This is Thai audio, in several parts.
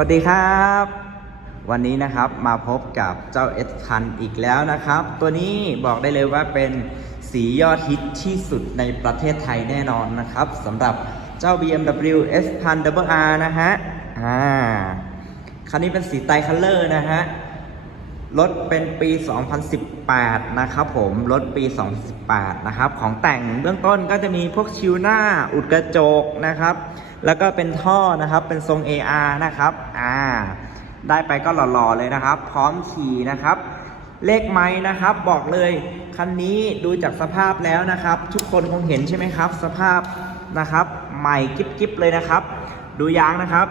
วัสดีครับ วันนี้นะครับมาพบกับเจ้า S คันอีกแล้วนะครับ ตัวนี้บอกได้เลยว่าเป็นสียอดฮิตที่สุดในประเทศไทยแน่นอนนะครับสำหรับเจ้า BMW S คัน Double R นะฮะอ่าคันนี้เป็นสีไตคัลเลอร์นะฮะรถเป็นปี 2018 นะครับผม รถปี 2018 นะครับ ของแต่งเบื้องต้นก็จะมีพวกชิวหน้า อุดกระจกนะครับ แล้วก็เป็นท่อนะครับ เป็นทรง AR นะครับ อ่า ได้ไปก็หล่อๆเลยนะครับ พร้อมขี่นะครับ เลขไม้นะครับ บอกเลย คันนี้ดูจากสภาพแล้วนะครับ ทุกคนคงเห็นใช่ไหมครับ สภาพนะครับ ใหม่กิ๊บๆเลยนะครับ ดูยางนะครับ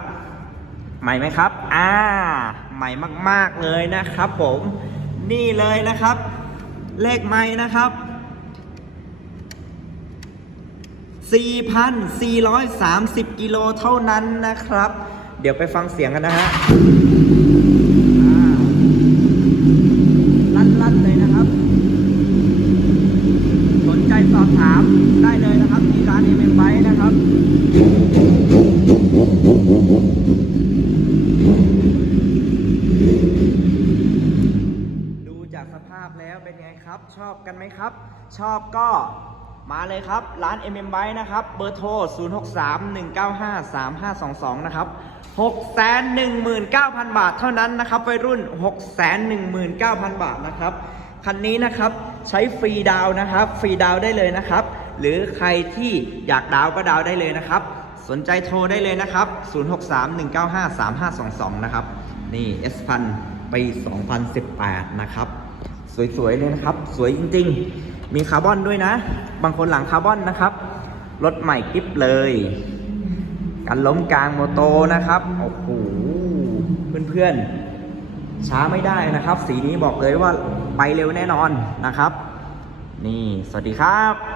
ใหม่ไหมครับ อ่า ใหม่มากๆเลยนะครับ ผม นี่เลยนะครับ เลขใหม่นะครับ 4,430 กิโลเท่านั้นนะครับ เดี๋ยวไปฟังเสียงกันนะฮะอ่าลั่นๆเลยนะครับ สนใจสอบถามได้เลยนะครับ ที่ร้านเอ็มเอ็มไบนะครับดูจากสภาพแล้วเป็นไงครับ ชอบกันไหมครับ ชอบก็ มาเลยครับ ร้าน MM b y นะครับ เบอร์โทร 0631953522 นะครับ 619,000 บาทเท่านั้นนะครับวัยรุ่น 619,000 บาทนะครับ คันนี้นะครับใช้ฟรีดาวนะครับ ฟรีดาวได้เลยนะครับ หรือใครที่อยากดาวก็ดาวได้เลยนะครับ สนใจโทรได้เลยนะครับ 0631953522 นะครับ นี่ S พันปี 2018 นะครับ สวยๆเลยนะครับ สวยจริง ๆ มีคาร์บอนด้วยนะ บางคนหลังคาร์บอนนะครับ รถใหม่กริบเลย กันล้มกลางโมโตนะครับ โอ้โห เพื่อนๆ ช้าไม่ได้นะครับ สีนี้บอกเลยว่าไปเร็วแน่นอนนะครับ นี่ สวัสดีครับ